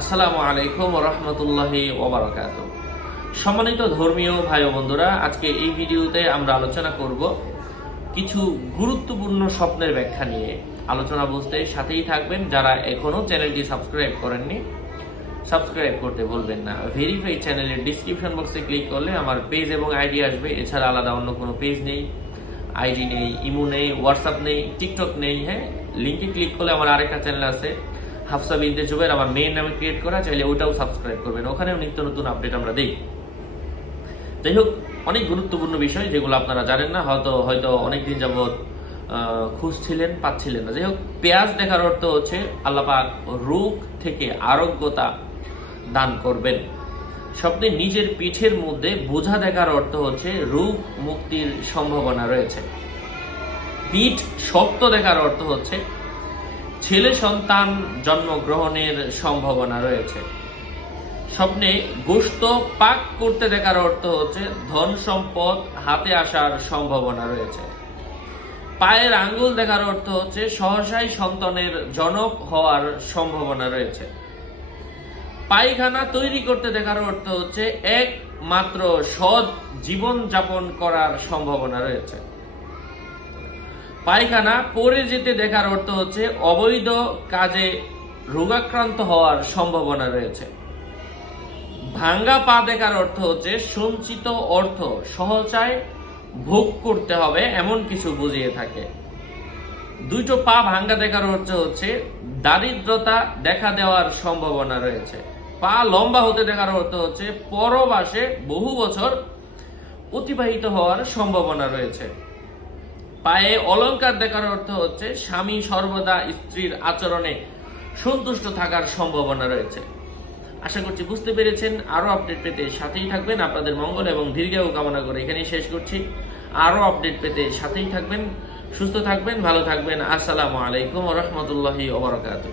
আসসালামু আলাইকুম রহমতুল্লাহি ওবরাকাত সম্মানিত ধর্মীয় ভাই বন্ধুরা, আজকে এই ভিডিওতে আমরা আলোচনা করব কিছু গুরুত্বপূর্ণ স্বপ্নের ব্যাখ্যা নিয়ে। আলোচনা বুঝতে সাথেই থাকবেন যারা এখনও চ্যানেলটি সাবস্ক্রাইব করেননি, সাবস্ক্রাইব করতে বলবেন না। ভেরিফাই চ্যানেলের ডিসক্রিপশন বক্সে ক্লিক করলে আমার পেজ এবং আইডি আসবে, এছাড়া আলাদা অন্য কোনো পেজ নেই। আইডি নেই ইমো নেই হোয়াটসঅ্যাপ নেই টিকটক নেই হ্যাঁ? লিঙ্কে ক্লিক করলে আমার আরেকটা চ্যানেল আছে। হাফসা বিনতে জুবের আমার মেইন নামে ক্রিয়েট করা, চাইলে ওটাও সাবস্ক্রাইব করবেন। ওখানেও নিত্য নতুন আপডেট আমরা দিই। যাই হোক, অনেক গুরুত্বপূর্ণ বিষয় যেগুলো আপনারা জানেন না, হয়তো হয়তো অনেকদিন যাবৎ খুঁজছিলেন, পাচ্ছিলেন না। যাই হোক, পেঁয়াজ দেখার অর্থ হচ্ছে আল্লাপাক রোগ থেকে আরোগ্যতা দান করবেন। স্বপ্নে নিজের পিঠের মধ্যে বোঝা দেখার অর্থ হচ্ছে রোগ মুক্তির সম্ভাবনা রয়েছে। পিঠ শক্ত দেখার অর্থ হচ্ছে ছেলে সন্তান জন্মগ্রহণের সম্ভাবনা রয়েছে। স্বপ্নে গোস্ত পাক করতে দেখার অর্থ হচ্ছে ধন সম্পদ হাতে আসার সম্ভাবনা রয়েছে। পায়ের আঙ্গুল দেখার অর্থ হচ্ছে সহসাই সন্তানের জনক হওয়ার সম্ভাবনা রয়েছে। পায়খানা তৈরি করতে দেখার অর্থ হচ্ছে একমাত্র সৎ জীবন যাপন করার সম্ভাবনা রয়েছে। পায়খানা পড়ে যেতে দেখার অর্থ হচ্ছে অবৈধ কাজে রোগাক্রান্ত হওয়ার সম্ভাবনা রয়েছে। ভাঙ্গা পা দেখার অর্থ হচ্ছে সঞ্চিত অর্থ সহচায় ভোগ করতে হবে এমন কিছু বুঝিয়ে থাকে। দুটো পা ভাঙ্গা দেখার অর্থ হচ্ছে দারিদ্রতা দেখা দেওয়ার সম্ভাবনা রয়েছে। পা লম্বা হতে দেখার অর্থ হচ্ছে পরবাসে বহু বছর অতিবাহিত হওয়ার সম্ভাবনা রয়েছে। পায়ে অলঙ্কার দেখার অর্থ হচ্ছে স্বামী সর্বদা স্ত্রীর আচরণে সন্তুষ্ট থাকার সম্ভাবনা রয়েছে। আশা করছি বুঝতে পেরেছেন। আরও আপডেট পেতে সাথেই থাকবেন। আপনাদের মঙ্গল এবং দীর্ঘায়ু কামনা করে এখানেই শেষ করছি। আরও আপডেট পেতে সাথেই থাকবেন, সুস্থ থাকবেন, ভালো থাকবেন। আসসালামু আলাইকুম রহমতুল্লাহি ওবরাকাতুহ